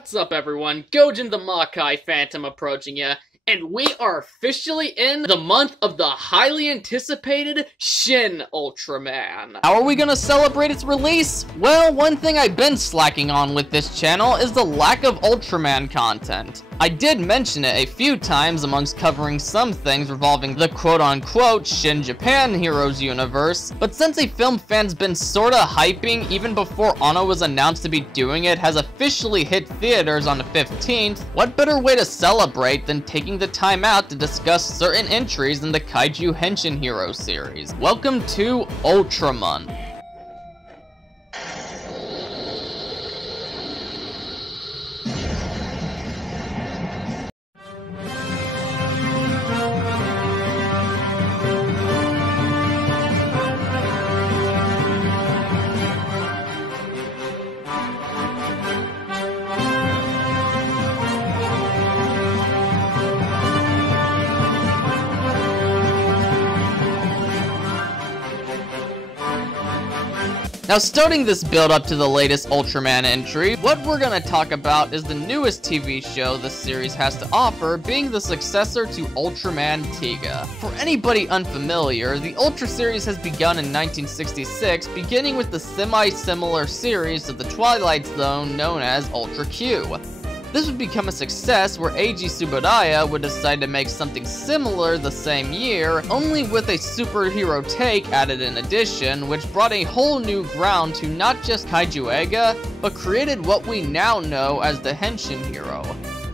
What's up, everyone? Gojin the Makai Phantom approaching ya, and we are officially in the month of the highly anticipated Shin Ultraman. How are we gonna celebrate its release? Well, one thing I've been slacking on with this channel is the lack of Ultraman content. I did mention it a few times amongst covering some things revolving the quote-unquote Shin Japan Heroes universe, but since a film fan's been sorta hyping even before Ono was announced to be doing it has officially hit theaters on the 15th, what better way to celebrate than taking the time out to discuss certain entries in the Kaiju Henshin Hero series. Welcome to Ultramonth. Now, starting this build up to the latest Ultraman entry, what we're gonna talk about is the newest TV show the series has to offer, being the successor to Ultraman Tiga. For anybody unfamiliar, the Ultra series has begun in 1966, beginning with the semi-similar series of the Twilight Zone known as Ultra Q. This would become a success where Eiji Tsuburaya would decide to make something similar the same year, only with a superhero take added in addition, which brought a whole new ground to not just Kaiju Ega, but created what we now know as the Henshin Hero.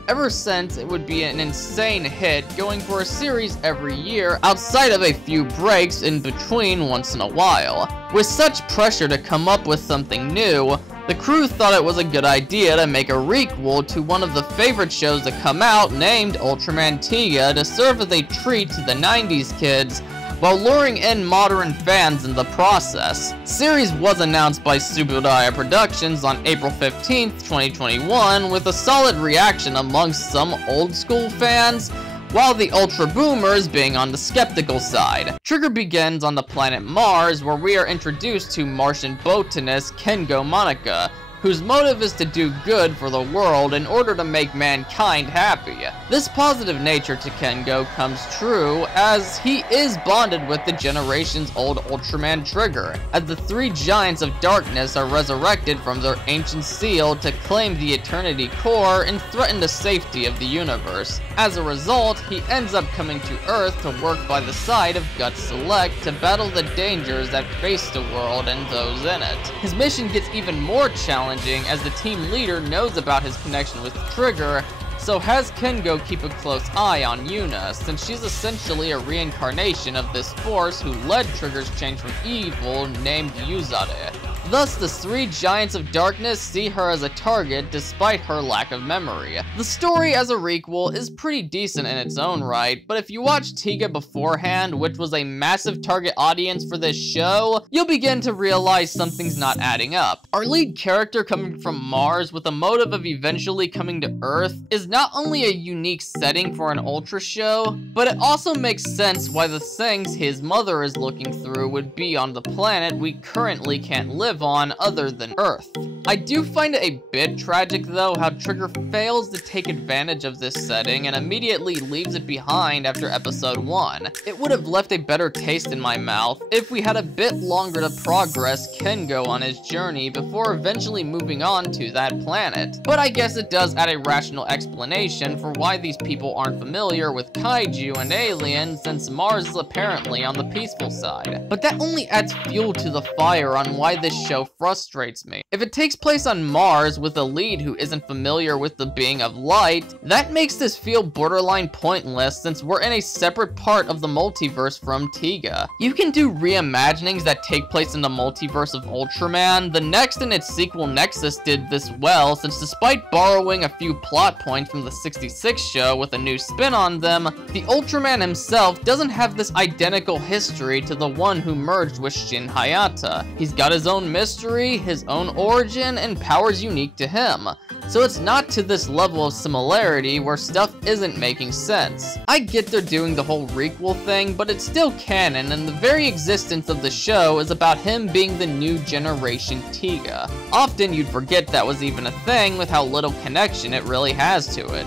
Ever since, it would be an insane hit, going for a series every year, outside of a few breaks in between once in a while. With such pressure to come up with something new, the crew thought it was a good idea to make a requel to one of the favorite shows to come out named Ultraman Tiga to serve as a treat to the 90s kids, while luring in modern fans in the process. Series was announced by Tsuburaya Productions on April 15th, 2021, with a solid reaction amongst some old school fans, while the Ultra Boomers being on the skeptical side. Trigger begins on the planet Mars, where we are introduced to Martian botanist Kengo Monica, whose motive is to do good for the world in order to make mankind happy. This positive nature to Kengo comes true, as he is bonded with the generations-old Ultraman Trigger, as the three giants of darkness are resurrected from their ancient seal to claim the Eternity Core and threaten the safety of the universe. As a result, he ends up coming to Earth to work by the side of Gut Select to battle the dangers that face the world and those in it. His mission gets even more challenging as the team leader knows about his connection with Trigger, so has Kengo keep a close eye on Yuna, since she's essentially a reincarnation of this force who led Trigger's change from evil named Yuzare. Thus, the three giants of darkness see her as a target despite her lack of memory. The story as a requel is pretty decent in its own right, but if you watch Tiga beforehand, which was a massive target audience for this show, you'll begin to realize something's not adding up. Our lead character coming from Mars with a motive of eventually coming to Earth is not only a unique setting for an Ultra show, but it also makes sense why the things his mother is looking through would be on the planet we currently can't live on other than Earth. I do find it a bit tragic though how Trigger fails to take advantage of this setting and immediately leaves it behind after episode 1. It would have left a better taste in my mouth if we had a bit longer to progress Kengo on his journey before eventually moving on to that planet. But I guess it does add a rational explanation for why these people aren't familiar with Kaiju and aliens, since Mars is apparently on the peaceful side. But that only adds fuel to the fire on why this show frustrates me. If it takes place on Mars with a lead who isn't familiar with the being of light, that makes this feel borderline pointless since we're in a separate part of the multiverse from Tiga. You can do reimaginings that take place in the multiverse of Ultraman. The next and its sequel Nexus did this well, since despite borrowing a few plot points from the 66 show with a new spin on them, the Ultraman himself doesn't have this identical history to the one who merged with Shin Hayata. He's got his own mystery, his own origin, and powers unique to him. So it's not to this level of similarity where stuff isn't making sense. I get they're doing the whole requel thing, but it's still canon, and the very existence of the show is about him being the new generation Tiga. Often you'd forget that was even a thing with how little connection it really has to it.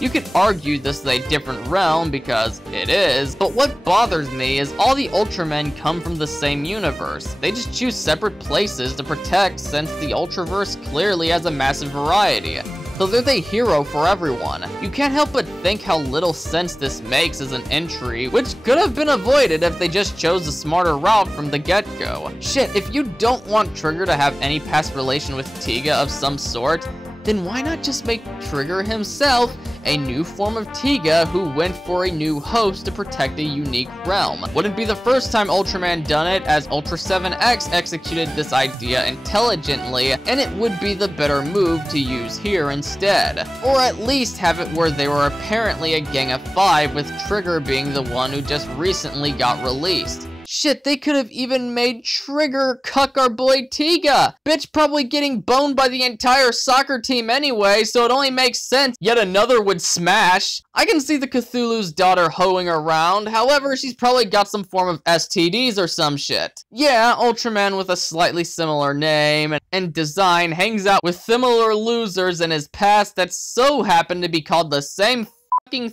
You could argue this is a different realm because it is, but what bothers me is all the Ultramen come from the same universe. They just choose separate places to protect since the Ultraverse clearly has a massive variety. So they're the hero for everyone. You can't help but think how little sense this makes as an entry, which could have been avoided if they just chose a smarter route from the get-go. Shit, if you don't want Trigger to have any past relation with Tiga of some sort, then why not just make Trigger himself a new form of Tiga who went for a new host to protect a unique realm? Wouldn't be the first time Ultraman done it, as Ultra 7X executed this idea intelligently, and it would be the better move to use here instead. Or at least have it where they were apparently a gang of 5, with Trigger being the one who just recently got released. Shit, they could have even made Trigger cuck our boy Tiga. Bitch probably getting boned by the entire soccer team anyway, so it only makes sense yet another would smash. I can see the Cthulhu's daughter hoeing around, however, she's probably got some form of STDs or some shit. Yeah, Ultraman with a slightly similar name and design hangs out with similar losers in his past that so happen to be called the same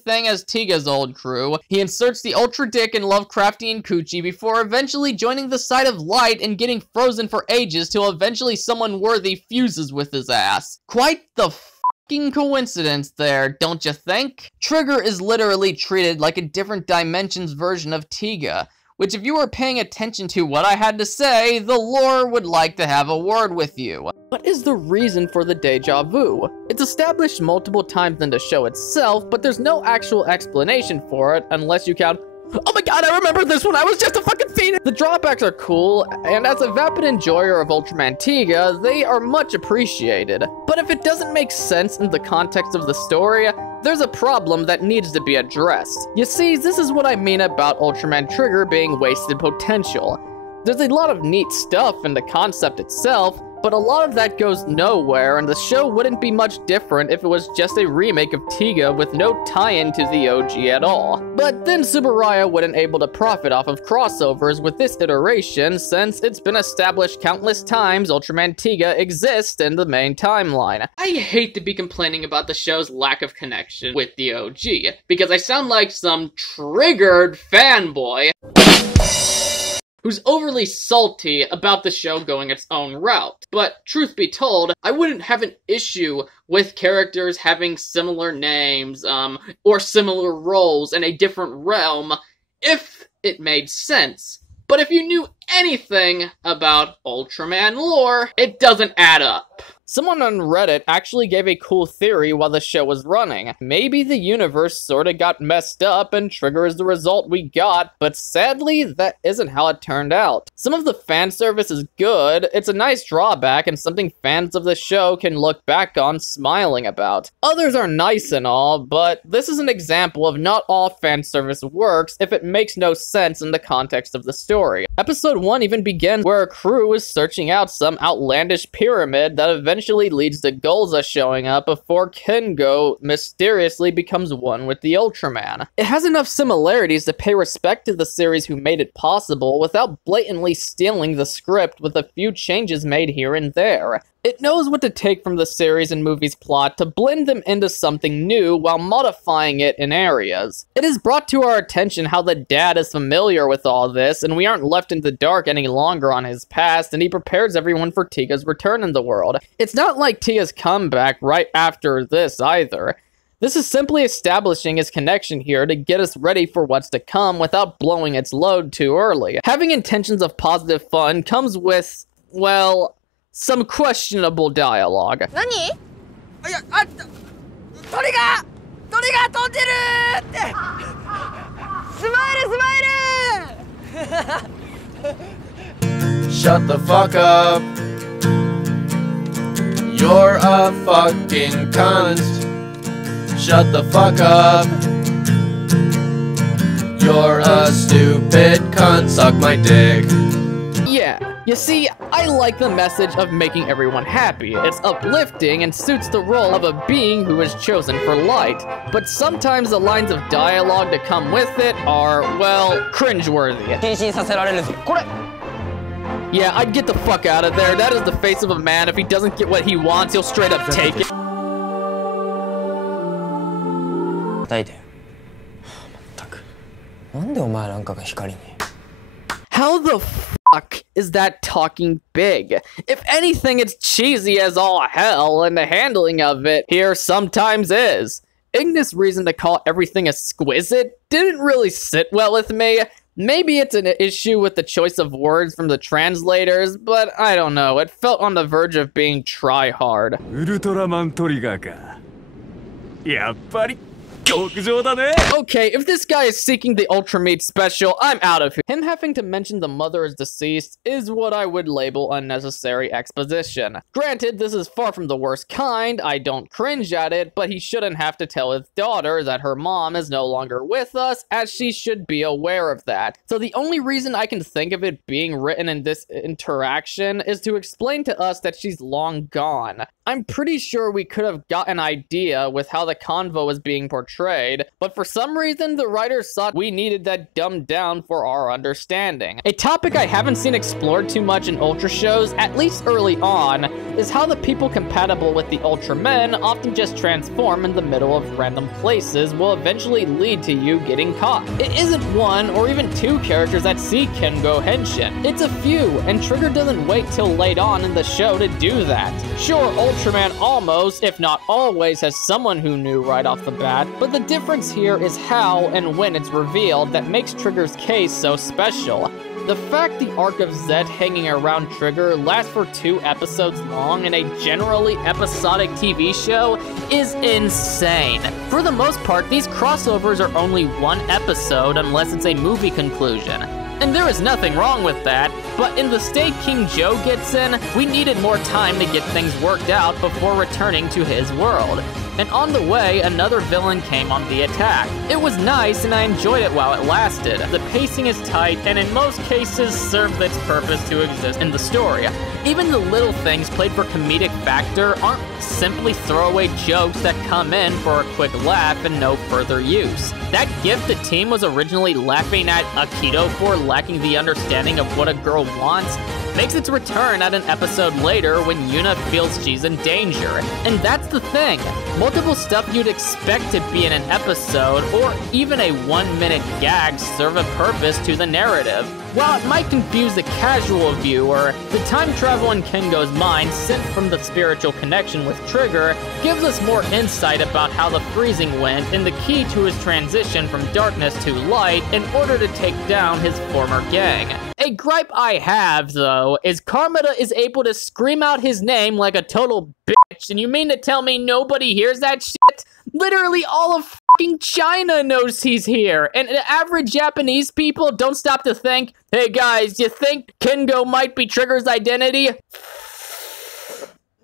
thing as Tiga's old crew. He inserts the Ultra Dick and Lovecraftian coochie before eventually joining the side of light and getting frozen for ages till eventually someone worthy fuses with his ass. Quite the fucking coincidence there, don't you think? Trigger is literally treated like a different dimensions version of Tiga, which if you were paying attention to what I had to say, the lore would like to have a word with you. What is the reason for the deja vu? It's established multiple times in the show itself, but there's no actual explanation for it unless you count, oh my god, I remember this when I was just a fucking fiend! The drawbacks are cool, and as a vapid enjoyer of Ultraman Tiga, they are much appreciated. But if it doesn't make sense in the context of the story, there's a problem that needs to be addressed. You see, this is what I mean about Ultraman Trigger being wasted potential. There's a lot of neat stuff in the concept itself, but a lot of that goes nowhere, and the show wouldn't be much different if it was just a remake of Tiga with no tie-in to the OG at all. But then Subaraya wouldn't able to profit off of crossovers with this iteration, since it's been established countless times Ultraman Tiga exists in the main timeline. I hate to be complaining about the show's lack of connection with the OG, because I sound like some triggered fanboy who's overly salty about the show going its own route. But truth be told, I wouldn't have an issue with characters having similar names, or similar roles in a different realm if it made sense. But if you knew anything about Ultraman lore, it doesn't add up. Someone on Reddit actually gave a cool theory while the show was running. Maybe the universe sorta got messed up and Trigger is the result we got, but sadly, that isn't how it turned out. Some of the fan service is good, it's a nice drawback and something fans of the show can look back on smiling about. Others are nice and all, but this is an example of not all fan service works if it makes no sense in the context of the story. Episode 1 even begins where a crew is searching out some outlandish pyramid that eventually leads to Golza showing up before Kengo mysteriously becomes one with the Ultraman. It has enough similarities to pay respect to the series who made it possible without blatantly stealing the script with a few changes made here and there. It knows what to take from the series and movie's plot to blend them into something new while modifying it in areas. It has brought to our attention how the dad is familiar with all this, and we aren't left in the dark any longer on his past, and he prepares everyone for Tiga's return in the world. It's not like Tiga's comeback right after this either. This is simply establishing his connection here to get us ready for what's to come without blowing its load too early. Having intentions of positive fun comes with, well, some questionable dialogue. NANI? Shut the fuck up. You're a fucking cunt. Shut the fuck up. You're a stupid cunt. Suck my dick. Yeah. You see, I like the message of making everyone happy. It's uplifting and suits the role of a being who is chosen for light. But sometimes the lines of dialogue that come with it are, well, cringeworthy. Yeah, I'd get the fuck out of there. That is the face of a man. If he doesn't get what he wants, he'll straight up take it. How the fuck is that talking big? If anything, it's cheesy as all hell, and the handling of it here sometimes is. Ignis' reason to call everything exquisite didn't really sit well with me. Maybe it's an issue with the choice of words from the translators, but I don't know. It felt on the verge of being try-hard. Ultraman Trigger か。やっぱり Okay, if this guy is seeking the Ultra Meat special, I'm out of here. Him having to mention the mother is deceased is what I would label unnecessary exposition. Granted, this is far from the worst kind, I don't cringe at it, but he shouldn't have to tell his daughter that her mom is no longer with us, as she should be aware of that. So the only reason I can think of it being written in this interaction is to explain to us that she's long gone. I'm pretty sure we could have got an idea with how the convo was being portrayed, but for some reason the writers thought we needed that dumbed down for our understanding. A topic I haven't seen explored too much in Ultra shows, at least early on, is how the people compatible with the Ultramen often just transform in the middle of random places will eventually lead to you getting caught. It isn't one or even two characters that see Kengo Henshin. It's a few, and Trigger doesn't wait till late on in the show to do that. Sure, Ultraman almost, if not always, has someone who knew right off the bat, but the difference here is how and when it's revealed that makes Trigger's case so special. The fact the arc of Zed hanging around Trigger lasts for 2 episodes long in a generally episodic TV show is insane. For the most part, these crossovers are only 1 episode unless it's a movie conclusion. And there is nothing wrong with that, but in the state King Joe gets in, we needed more time to get things worked out before returning to his world. And on the way, another villain came on the attack. It was nice and I enjoyed it while it lasted. The pacing is tight and in most cases served its purpose to exist in the story. Even the little things played for comedic factor aren't simply throwaway jokes that come in for a quick laugh and no further use. That gift the team was originally laughing at Akito for lacking the understanding of what a girl wants makes its return at an episode later when Yuna feels she's in danger. And that's the thing. Multiple stuff you'd expect to be in an episode or even a 1-minute gag serve a purpose to the narrative. While it might confuse the casual viewer, the time travel in Kengo's mind sent from the spiritual connection with Trigger gives us more insight about how the freezing went and the key to his transition from darkness to light in order to take down his former gang. A gripe I have, though, is Carmita is able to scream out his name like a total bitch, and you mean to tell me nobody hears that shit? Literally all of fucking China knows he's here, and average Japanese people don't stop to think, hey guys, you think Kengo might be Trigger's identity?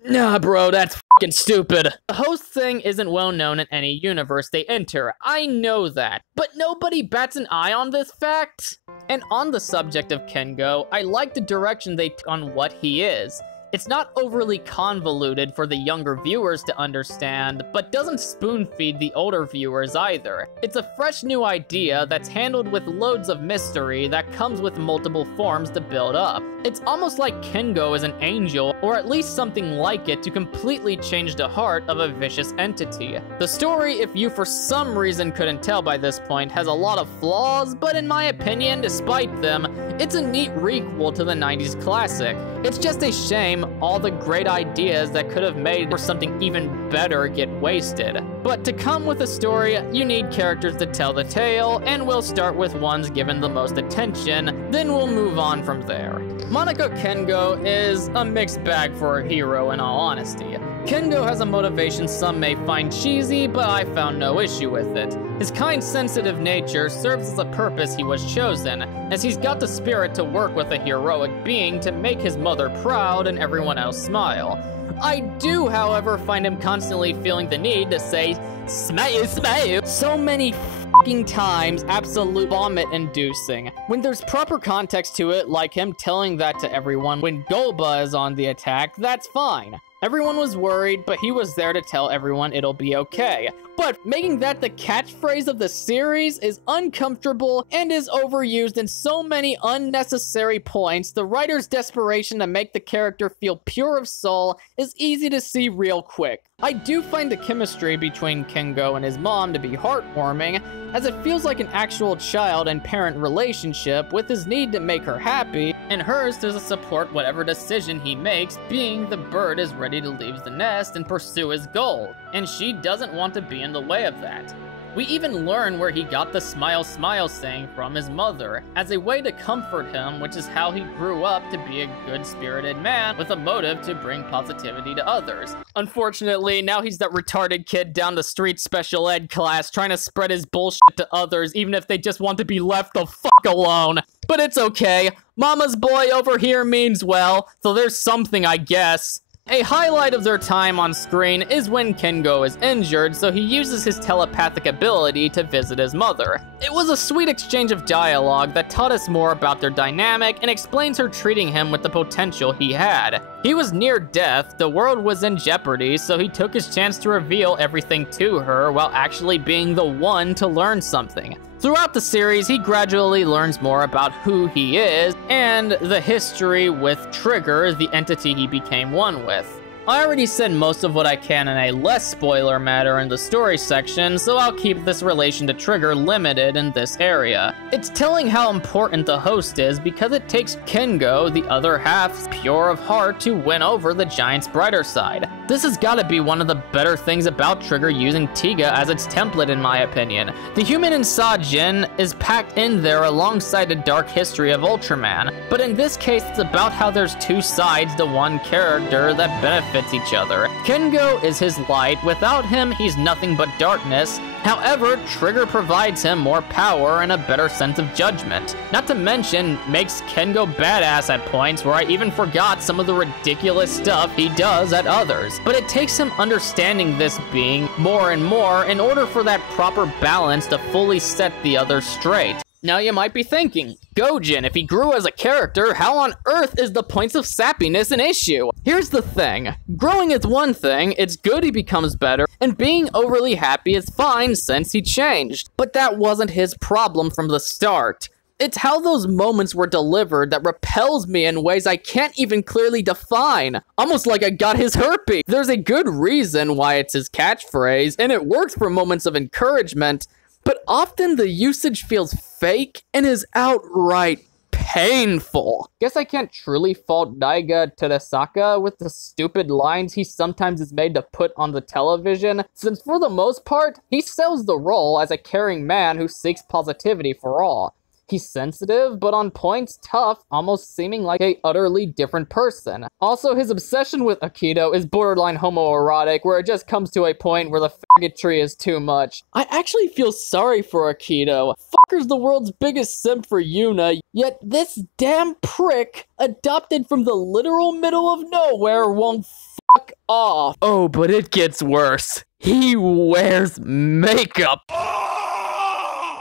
Nah, bro, that's fucking stupid. The host thing isn't well known in any universe they enter. I know that. But nobody bats an eye on this fact. And on the subject of Kengo, I like the direction they took on what he is. It's not overly convoluted for the younger viewers to understand, but doesn't spoon-feed the older viewers either. It's a fresh new idea that's handled with loads of mystery that comes with multiple forms to build up. It's almost like Kengo is an angel, or at least something like it, to completely change the heart of a vicious entity. The story, if you for some reason couldn't tell by this point, has a lot of flaws, but in my opinion, despite them, it's a neat requel to the 90s classic. It's just a shame all the great ideas that could have made for something even better get wasted. But to come with a story, you need characters to tell the tale, and we'll start with ones given the most attention, then we'll move on from there. Monaco Kengo is a mixed bag for a hero in all honesty. Kendo has a motivation some may find cheesy, but I found no issue with it. His kind, sensitive nature serves as a purpose he was chosen, as he's got the spirit to work with a heroic being to make his mother proud and everyone else smile. I do, however, find him constantly feeling the need to say, "Smile, smile," so many f***ing times, absolute vomit-inducing. When there's proper context to it, like him telling that to everyone when Golba is on the attack, that's fine. Everyone was worried, but he was there to tell everyone it'll be okay. But making that the catchphrase of the series is uncomfortable and is overused in so many unnecessary points. The writer's desperation to make the character feel pure of soul is easy to see real quick. I do find the chemistry between Kengo and his mom to be heartwarming, as it feels like an actual child and parent relationship with his need to make her happy, and hers to support whatever decision he makes, being the bird is ready to leave the nest and pursue his goal, and she doesn't want to be in the way of that. We even learn where he got the smile smile saying from his mother, as a way to comfort him, which is how he grew up to be a good-spirited man with a motive to bring positivity to others. Unfortunately, now he's that retarded kid down the street special ed class trying to spread his bullshit to others even if they just want to be left the fuck alone. But it's okay, Mama's boy over here means well, so there's something, I guess. A highlight of their time on screen is when Kengo is injured, so he uses his telepathic ability to visit his mother. It was a sweet exchange of dialogue that taught us more about their dynamic and explains her treating him with the potential he had. He was near death, the world was in jeopardy, so he took his chance to reveal everything to her while actually being the one to learn something. Throughout the series, he gradually learns more about who he is and the history with Trigger, the entity he became one with. I already said most of what I can in a less spoiler matter in the story section, so I'll keep this relation to Trigger limited in this area. It's telling how important the host is because it takes Kengo, the other half, pure of heart, to win over the giant's brighter side. This has gotta be one of the better things about Trigger using Tiga as its template in my opinion. The human in Sajin is packed in there alongside the dark history of Ultraman, but in this case it's about how there's two sides to one character that benefit each other. Kengo is his light. Without him, he's nothing but darkness. However, Trigger provides him more power and a better sense of judgment. Not to mention, makes Kengo badass at points where I even forgot some of the ridiculous stuff he does at others. But it takes him understanding this being more and more in order for that proper balance to fully set the others straight. Now you might be thinking, Gojin, if he grew as a character, how on earth is the points of sappiness an issue? Here's the thing, growing is one thing, it's good he becomes better, and being overly happy is fine since he changed. But that wasn't his problem from the start. It's how those moments were delivered that repels me in ways I can't even clearly define. Almost like I got his herpes. There's a good reason why it's his catchphrase, and it works for moments of encouragement, but often the usage feels fake and is outright painful. Guess I can't truly fault Daiga Tadasaka with the stupid lines he sometimes is made to put on the television, since for the most part, he sells the role as a caring man who seeks positivity for all. He's sensitive, but on points tough, almost seeming like a utterly different person. Also, his obsession with Aikido is borderline homoerotic, where it just comes to a point where the faggotry is too much. I actually feel sorry for Aikido. Fucker's the world's biggest simp for Yuna, yet this damn prick, adopted from the literal middle of nowhere, won't fuck off. Oh, but it gets worse. He wears makeup.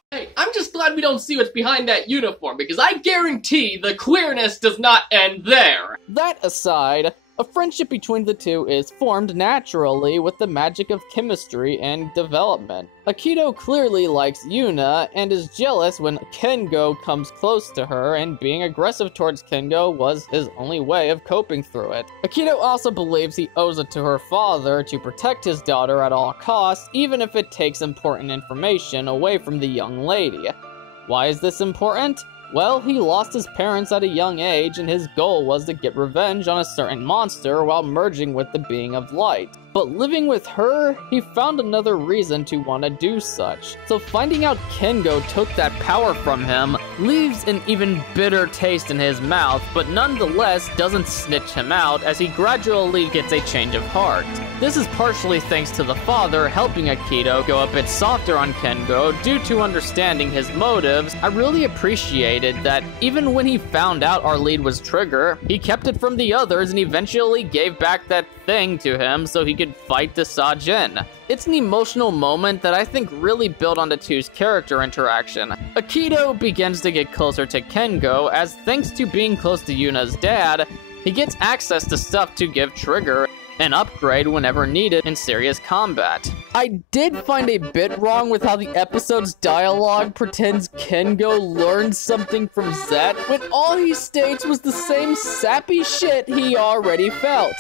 Hey, I'm just glad we don't see what's behind that uniform, because I guarantee the queerness does not end there! That aside, a friendship between the two is formed naturally with the magic of chemistry and development. Aikido clearly likes Yuna and is jealous when Kengo comes close to her, and being aggressive towards Kengo was his only way of coping through it. Aikido also believes he owes it to her father to protect his daughter at all costs, even if it takes important information away from the young lady. Why is this important? Well, he lost his parents at a young age, and his goal was to get revenge on a certain monster while merging with the being of light. but living with her, he found another reason to want to do such. So finding out Kengo took that power from him leaves an even bitter taste in his mouth, but nonetheless doesn't snitch him out as he gradually gets a change of heart. This is partially thanks to the father helping Akito go a bit softer on Kengo due to understanding his motives. I really appreciated that even when he found out our lead was Trigger, he kept it from the others and eventually gave back that thing to him so he could fight the Sajin. It's an emotional moment that I think really built on the two's character interaction. Akito begins to get closer to Kengo as, thanks to being close to Yuna's dad, he gets access to stuff to give Trigger an upgrade whenever needed in serious combat. I did find a bit wrong with how the episode's dialogue pretends Kengo learned something from Zet when all he states was the same sappy shit he already felt.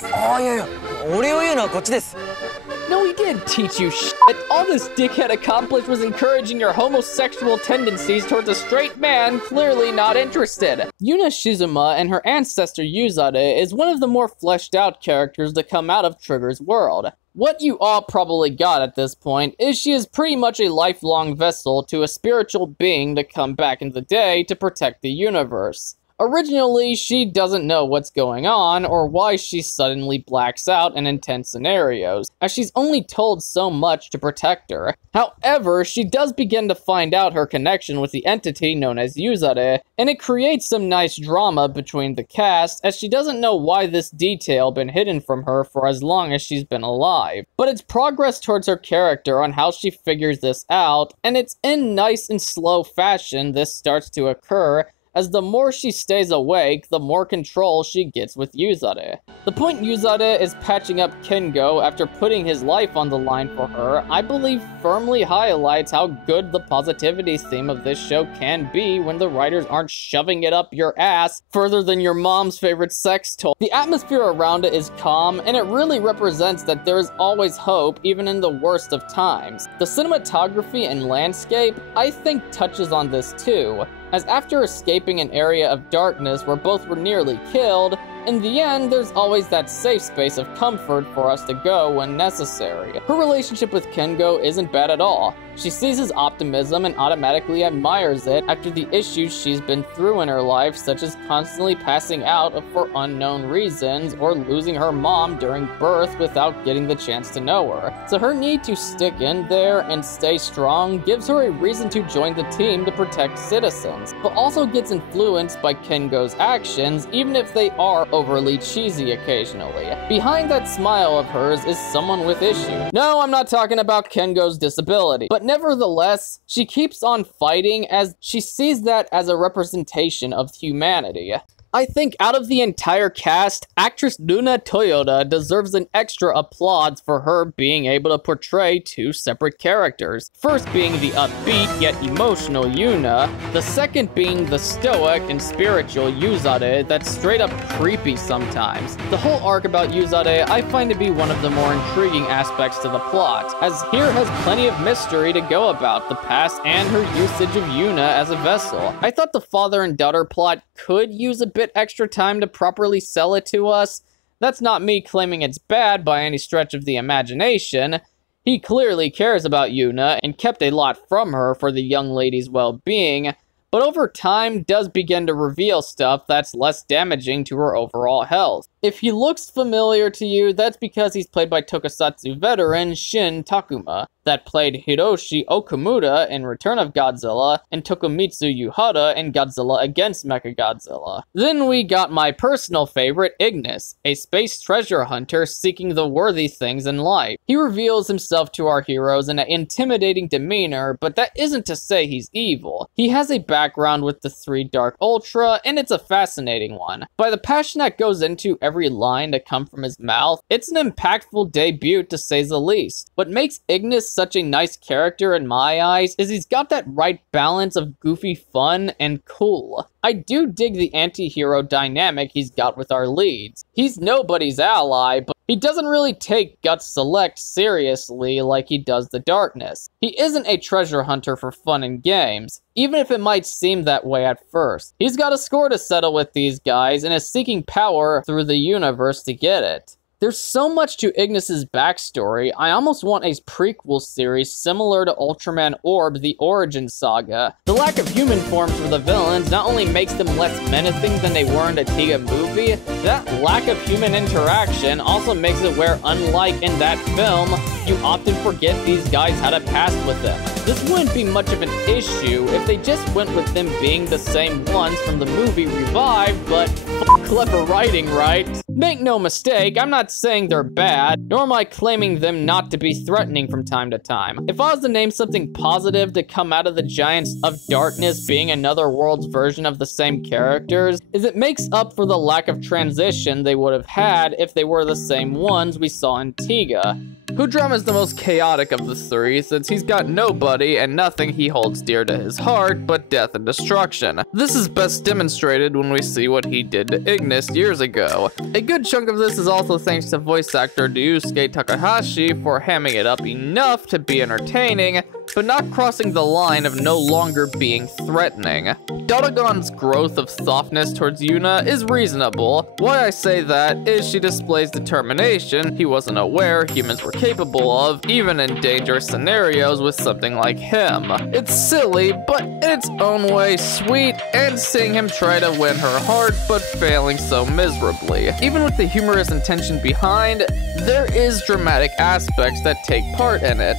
No, he didn't teach you shit. All this dickhead accomplished was encouraging your homosexual tendencies towards a straight man clearly not interested. Yuna Shizuma and her ancestor Yuzade is one of the more fleshed out characters to come out of Trigger's world. What you all probably got at this point is she is pretty much a lifelong vessel to a spiritual being to come back in the day to protect the universe. Originally, she doesn't know what's going on or why she suddenly blacks out in intense scenarios, as she's only told so much to protect her. However, she does begin to find out her connection with the entity known as Yuzade, and it creates some nice drama between the cast, as she doesn't know why this detail been hidden from her for as long as she's been alive. But it's progress towards her character on how she figures this out, and it's in nice and slow fashion this starts to occur, as the more she stays awake, the more control she gets with Yuzade. The point Yuzade is patching up Kengo after putting his life on the line for her, I believe firmly highlights how good the positivity theme of this show can be when the writers aren't shoving it up your ass further than your mom's favorite sex toy. The atmosphere around it is calm, and it really represents that there is always hope even in the worst of times. The cinematography and landscape, I think, touches on this too, as after escaping an area of darkness where both were nearly killed, in the end, there's always that safe space of comfort for us to go when necessary. Her relationship with Kengo isn't bad at all. She sees his optimism and automatically admires it after the issues she's been through in her life, such as constantly passing out for unknown reasons or losing her mom during birth without getting the chance to know her. So her need to stick in there and stay strong gives her a reason to join the team to protect citizens, but also gets influenced by Kengo's actions, even if they are overly cheesy occasionally. Behind that smile of hers is someone with issues. No, I'm not talking about Kengo's disability, but nevertheless, she keeps on fighting as she sees that as a representation of humanity. I think out of the entire cast, actress Luna Toyoda deserves an extra applause for her being able to portray two separate characters. First being the upbeat yet emotional Yuna, the second being the stoic and spiritual Yuzade that's straight up creepy sometimes. The whole arc about Yuzade I find to be one of the more intriguing aspects to the plot, as here has plenty of mystery to go about the past and her usage of Yuna as a vessel. I thought the father and daughter plot could use a bit extra time to properly sell it to us. That's not me claiming it's bad by any stretch of the imagination. He clearly cares about Yuna and kept a lot from her for the young lady's well-being, but over time does begin to reveal stuff that's less damaging to her overall health. If he looks familiar to you, that's because he's played by tokusatsu veteran Shin Takuma, that played Hiroshi Okamura in Return of Godzilla and Tokumitsu Yuhara in Godzilla Against Mechagodzilla. Then we got my personal favorite, Ignis, a space treasure hunter seeking the worthy things in life. He reveals himself to our heroes in an intimidating demeanor, but that isn't to say he's evil. He has a background with the 3 Dark Ultra, and it's a fascinating one. By the passion that goes into every line to come from his mouth, it's an impactful debut to say the least. What makes Ignis such a nice character in my eyes is he's got that right balance of goofy fun and cool. I do dig the anti-hero dynamic he's got with our leads. He's nobody's ally, but he doesn't really take Guts Select seriously like he does the Darkness. He isn't a treasure hunter for fun and games, even if it might seem that way at first. He's got a score to settle with these guys and is seeking power through the universe to get it. There's so much to Ignis's backstory, I almost want a prequel series similar to Ultraman Orb: The Origin Saga. The lack of human forms for the villains not only makes them less menacing than they were in the Tiga movie, that lack of human interaction also makes it where, unlike in that film, you often forget these guys had a past with them. This wouldn't be much of an issue if they just went with them being the same ones from the movie Revived, but clever writing, right? Make no mistake, I'm not saying they're bad, nor am I claiming them not to be threatening from time to time. If I was to name something positive to come out of the Giants of Darkness being another world's version of the same characters, is it makes up for the lack of transition they would have had if they were the same ones we saw in Tiga. Hudrama is the most chaotic of the three, since he's got nobody and nothing he holds dear to his heart but death and destruction. This is best demonstrated when we see what he did to Ignis years ago. A good chunk of this is also thanks to voice actor Ryusuke Takahashi for hamming it up enough to be entertaining, but not crossing the line of no longer being threatening. Dotagon's growth of softness towards Yuna is reasonable. Why I say that is she displays determination he wasn't aware humans were capable of, even in dangerous scenarios with something like him. It's silly, but in its own way sweet, and seeing him try to win her heart but failing so miserably. Even with the humorous intention behind, there is dramatic aspects that take part in it.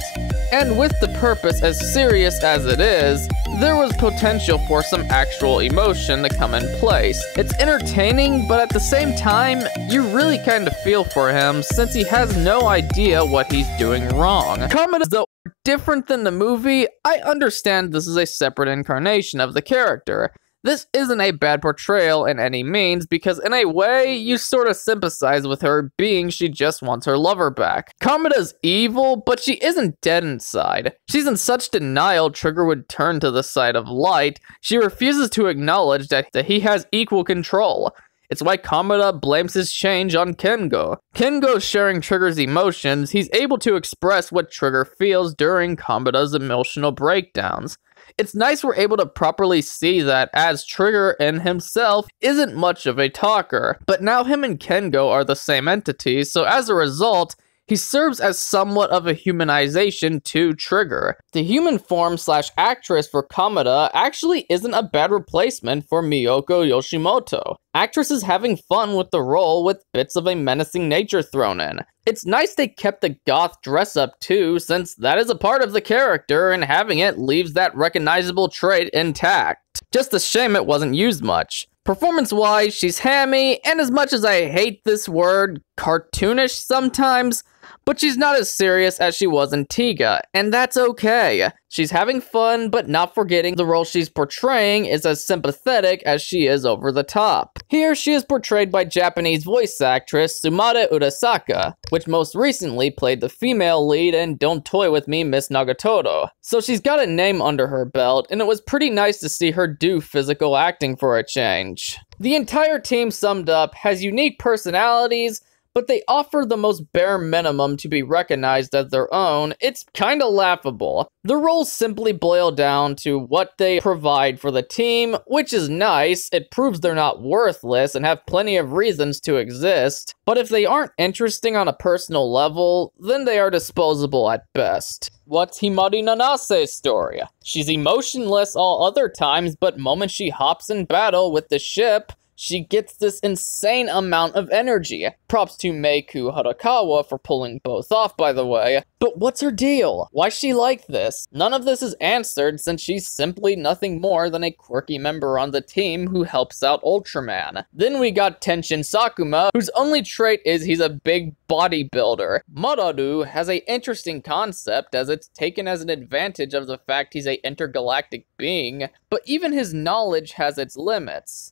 And with the purpose as serious as it is, there was potential for some actual emotion to come in place. It's entertaining, but at the same time, you really kind of feel for him since he has no idea what he's doing wrong. Kamada, though different than the movie, I understand this is a separate incarnation of the character. This isn't a bad portrayal in any means, because in a way, you sort of sympathize with her being she just wants her lover back. Kamada's evil, but she isn't dead inside. She's in such denial Trigger would turn to the side of light, she refuses to acknowledge that he has equal control. It's why Kamada blames his change on Kengo. Kengo sharing Trigger's emotions, he's able to express what Trigger feels during Kamada's emotional breakdowns. It's nice we're able to properly see that, as Trigger in himself isn't much of a talker, but now him and Kengo are the same entity, so as a result, he serves as somewhat of a humanization to Trigger. The human form / actress for Kamada actually isn't a bad replacement for Miyoko Yoshimoto. Actress is having fun with the role with bits of a menacing nature thrown in. It's nice they kept the goth dress up too, since that is a part of the character and having it leaves that recognizable trait intact. Just a shame it wasn't used much. Performance-wise, she's hammy, and as much as I hate this word, cartoonish sometimes, but she's not as serious as she was in Tiga, and that's okay. She's having fun, but not forgetting the role she's portraying is as sympathetic as she is over the top. Here, she is portrayed by Japanese voice actress Sumade Urasaka, which most recently played the female lead in Don't Toy With Me, Miss Nagatoro. So she's got a name under her belt, and it was pretty nice to see her do physical acting for a change. The entire team summed up has unique personalities, but they offer the most bare minimum to be recognized as their own. It's kinda laughable. The roles simply boil down to what they provide for the team, which is nice. It proves they're not worthless and have plenty of reasons to exist. But if they aren't interesting on a personal level, then they are disposable at best. What's Himari Nanase's story? She's emotionless all other times, but moments she hops in battle with the ship, she gets this insane amount of energy. Props to Meiku Harakawa for pulling both off, by the way. But what's her deal? Why's she like this? None of this is answered since she's simply nothing more than a quirky member on the team who helps out Ultraman. Then we got Tenshin Sakuma, whose only trait is he's a big bodybuilder. Mararu has an interesting concept as it's taken as an advantage of the fact he's an intergalactic being, but even his knowledge has its limits.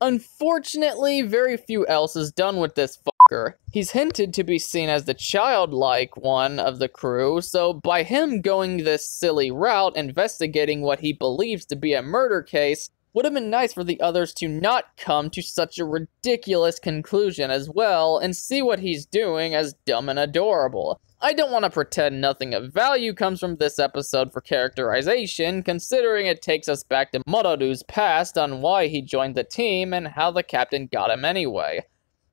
Unfortunately, very few else is done with this fucker. He's hinted to be seen as the childlike one of the crew, so by him going this silly route investigating what he believes to be a murder case, would have been nice for the others to not come to such a ridiculous conclusion as well and see what he's doing as dumb and adorable. I don't want to pretend nothing of value comes from this episode for characterization, considering it takes us back to Mararu's past on why he joined the team and how the captain got him anyway.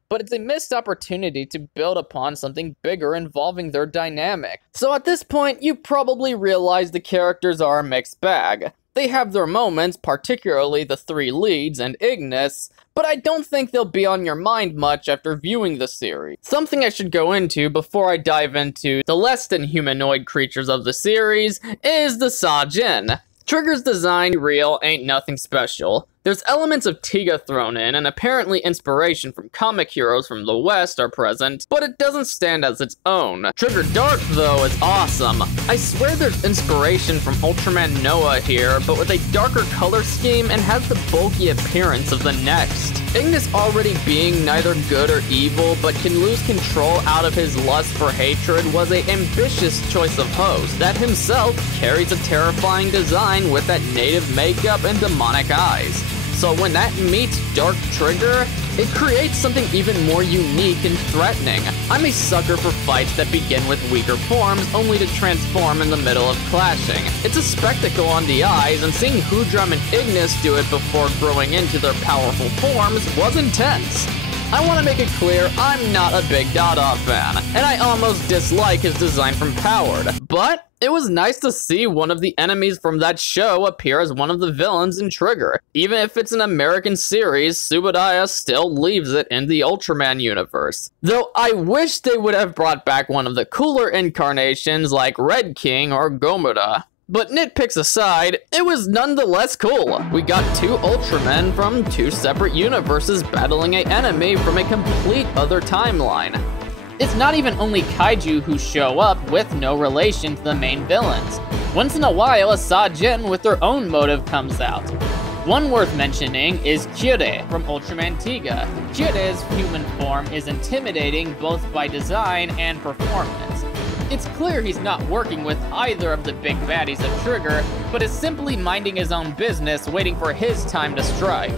but it's a missed opportunity to build upon something bigger involving their dynamic. So at this point, you probably realize the characters are a mixed bag. They have their moments, particularly the three leads and Ignis, but I don't think they'll be on your mind much after viewing the series. Something I should go into before I dive into the less than humanoid creatures of the series is the Gojin. Trigger's design real ain't nothing special. There's elements of Tiga thrown in, and apparently inspiration from comic heroes from the West are present, but it doesn't stand as its own. Trigger Dark, though, is awesome. I swear there's inspiration from Ultraman Noah here, but with a darker color scheme and has the bulky appearance of the next. Ignis already being neither good or evil, but can lose control out of his lust for hatred was a ambitious choice of host that himself carries a terrifying design with that native makeup and demonic eyes. So when that meets Dark Trigger, it creates something even more unique and threatening. I'm a sucker for fights that begin with weaker forms only to transform in the middle of clashing. It's a spectacle on the eyes, and seeing Hudram and Ignis do it before growing into their powerful forms was intense. I want to make it clear I'm not a big Dada fan, and I almost dislike his design from Powered, but it was nice to see one of the enemies from that show appear as one of the villains in Trigger. Even if it's an American series, Subudaya still leaves it in the Ultraman universe. Though I wish they would have brought back one of the cooler incarnations like Red King or Gomuda. But nitpicks aside, it was nonetheless cool. We got two Ultramen from two separate universes battling an enemy from a complete other timeline. It's not even only kaiju who show up with no relation to the main villains. Once in a while, a Gojin with their own motive comes out. One worth mentioning is Kyure from Ultraman Tiga. Kyure's human form is intimidating both by design and performance. It's clear he's not working with either of the big baddies of Trigger, but is simply minding his own business, waiting for his time to strike.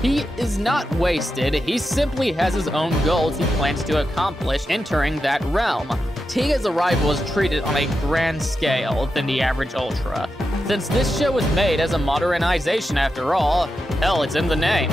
He is not wasted, he simply has his own goals he plans to accomplish entering that realm. Tiga's arrival is treated on a grand scale than the average Ultra. Since this show was made as a modernization after all, hell, it's in the name.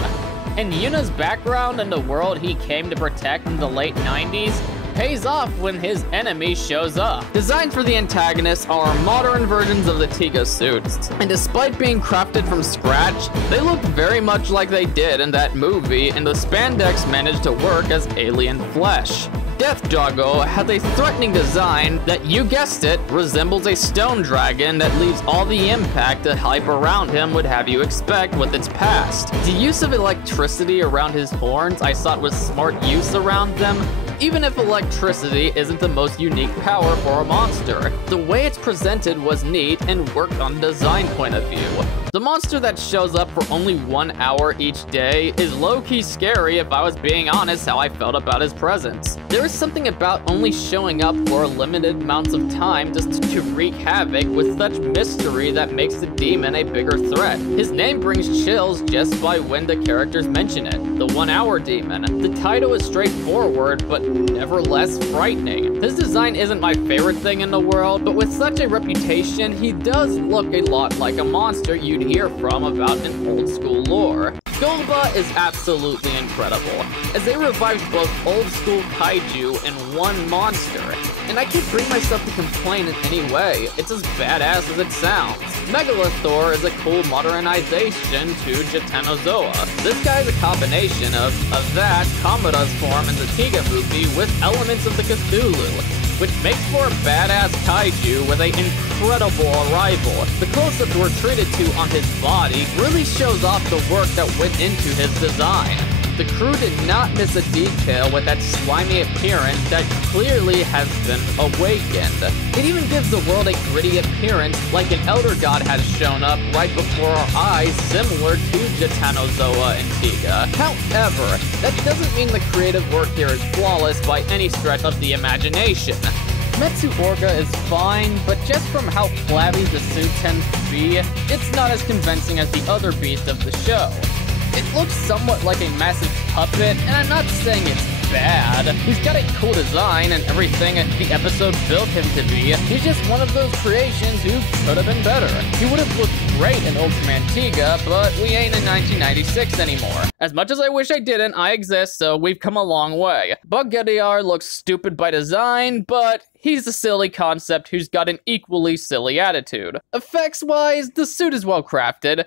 And Yuna's background and the world he came to protect in the late 90s pays off when his enemy shows up. Designed for the antagonists are modern versions of the Tiga suits, and despite being crafted from scratch, they look very much like they did in that movie, and the spandex managed to work as alien flesh. Death Doggo has a threatening design that, you guessed it, resembles a stone dragon that leaves all the impact the hype around him would have you expect with its past. The use of electricity around his horns I thought was smart use around them, even if electricity isn't the most unique power for a monster. The way it's presented was neat and worked on a design point of view. The monster that shows up for only 1 hour each day is low-key scary if I was being honest how I felt about his presence. There is something about only showing up for limited amounts of time just to wreak havoc with such mystery that makes the demon a bigger threat. His name brings chills just by when the characters mention it. The 1 hour demon. The title is straightforward, but never less frightening. His design isn't my favorite thing in the world, but with such a reputation, he does look a lot like a monster you'd hear from about in old school lore. Golba is absolutely incredible, as they revived both old school kaiju in one monster, and I can't bring myself to complain in any way. It's as badass as it sounds. Megalothor is a cool modernization to Gitanozoa. This guy is a combination of that, Kamura's form in the Tiga movie with elements of the Cthulhu, which makes for a badass kaiju with an incredible arrival. The close-ups we're treated to on his body really shows off the work that went into his design. The crew did not miss a detail with that slimy appearance that clearly has been awakened. It even gives the world a gritty appearance like an elder god has shown up right before our eyes, similar to Gitanozoa and Tiga. However, that doesn't mean the creative work here is flawless by any stretch of the imagination. Metsu Orga is fine, but just from how flabby the suit tends to be, it's not as convincing as the other beasts of the show. It looks somewhat like a massive puppet, and I'm not saying it's bad. He's got a cool design and everything the episode built him to be. He's just one of those creations who could have been better. He would have looked great in Ultraman Tiga, but we ain't in 1996 anymore. As much as I wish I didn't, I exist, so we've come a long way. Bug-Gediar looks stupid by design, but he's a silly concept who's got an equally silly attitude. Effects-wise, the suit is well crafted.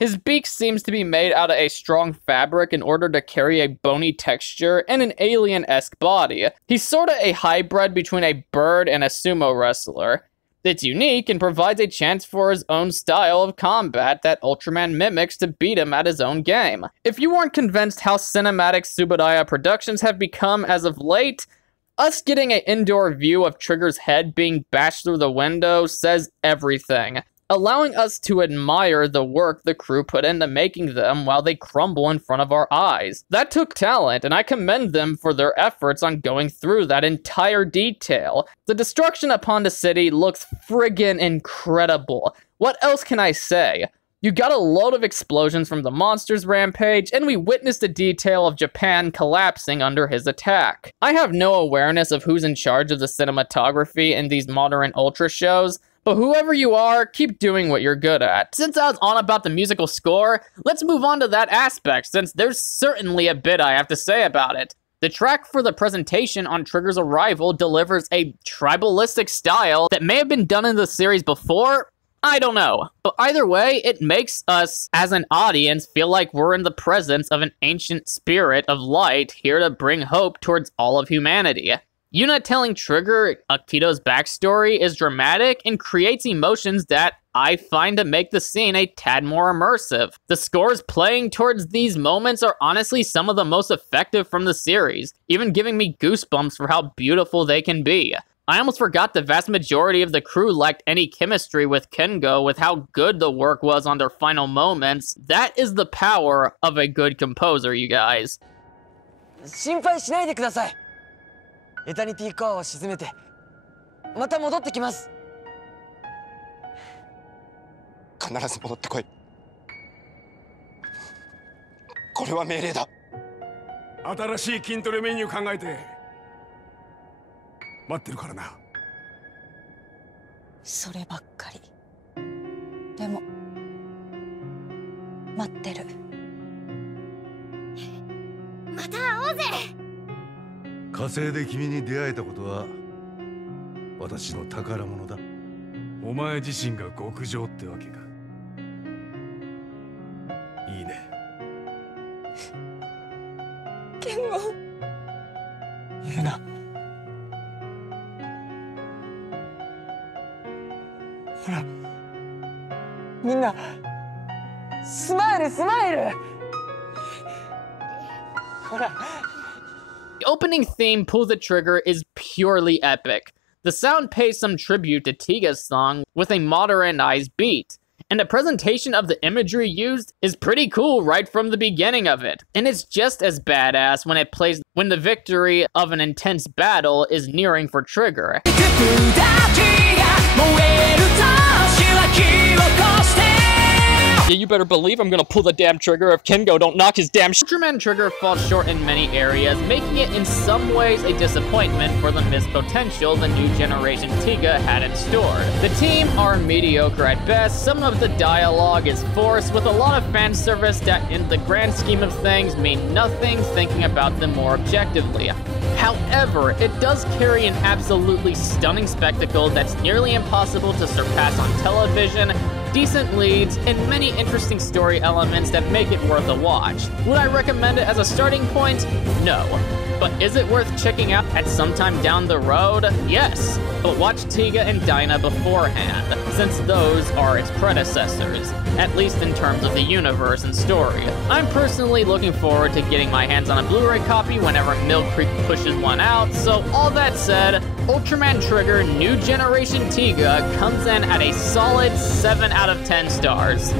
His beak seems to be made out of a strong fabric in order to carry a bony texture and an alien-esque body. He's sorta a hybrid between a bird and a sumo wrestler. It's unique and provides a chance for his own style of combat that Ultraman mimics to beat him at his own game. If you weren't convinced how cinematic Subudaya productions have become as of late, us getting an indoor view of Trigger's head being bashed through the window says everything, allowing us to admire the work the crew put into making them while they crumble in front of our eyes. That took talent, and I commend them for their efforts on going through that entire detail. The destruction upon the city looks friggin' incredible. What else can I say? You got a load of explosions from the monsters rampage, and we witnessed the detail of Japan collapsing under his attack. I have no awareness of who's in charge of the cinematography in these modern Ultra shows, but whoever you are, keep doing what you're good at. Since I was on about the musical score, let's move on to that aspect, since there's certainly a bit I have to say about it. The track for the presentation on Trigger's arrival delivers a tribalistic style that may have been done in the series before. I don't know. But either way, it makes us, as an audience, feel like we're in the presence of an ancient spirit of light here to bring hope towards all of humanity. Yuna telling Trigger Akito's backstory is dramatic and creates emotions that I find to make the scene a tad more immersive. The scores playing towards these moments are honestly some of the most effective from the series, even giving me goosebumps for how beautiful they can be. I almost forgot the vast majority of the crew lacked any chemistry with Kengo with how good the work was on their final moments. That is the power of a good composer, you guys. 心配しないでください。エタニティコアを沈めて、また戻ってきます。必ず戻ってこい。これは命令だ。新しい筋トレメニュー考えて待ってるからな。そればっかり。でも待ってる。また会おうぜ。火星で君に出会えたことは私の宝物だ。お前自身が極上ってわけか。いいね。ケンゴ。ユナ。ほら、みんなスマイルスマイル。ほら。The opening theme, Pull the Trigger, is purely epic. The sound pays some tribute to Tiga's song with a modernized beat, and the presentation of the imagery used is pretty cool right from the beginning of it. And it's just as badass when it plays when the victory of an intense battle is nearing for Trigger. Yeah, you better believe I'm gonna pull the damn trigger if Kengo don't knock his damn Ultraman Trigger falls short in many areas, making it in some ways a disappointment for the missed potential the new generation Tiga had in store. The team are mediocre at best, some of the dialogue is forced, with a lot of fan service that in the grand scheme of things mean nothing thinking about them more objectively. However, it does carry an absolutely stunning spectacle that's nearly impossible to surpass on television, decent leads, and many interesting story elements that make it worth a watch. Would I recommend it as a starting point? No. But is it worth checking out at some time down the road? Yes. But watch Tiga and Dyna beforehand, since those are its predecessors, at least in terms of the universe and story. I'm personally looking forward to getting my hands on a Blu-ray copy whenever Mill Creek pushes one out, so all that said, Ultraman Trigger New Generation Tiga comes in at a solid 7 out of 10 stars.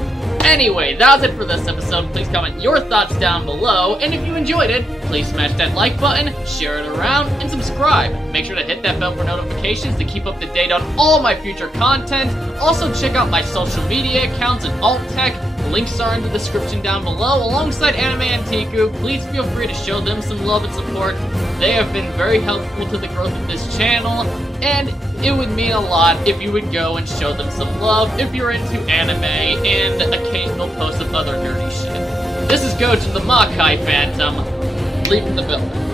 Anyway, that was it for this episode. Please comment your thoughts down below, and if you enjoyed it, please smash that like button, share it around, and subscribe. Make sure to hit that bell for notifications to keep up to date on all my future content. Also check out my social media accounts and alt tech, The links are in the description down below, alongside Anime Anteiku. Please feel free to show them some love and support. They have been very helpful to the growth of this channel, and it would mean a lot if you would go and show them some love if you're into anime and occasional posts of other nerdy shit. This is Gojin the Makai Phantom, leaving the building.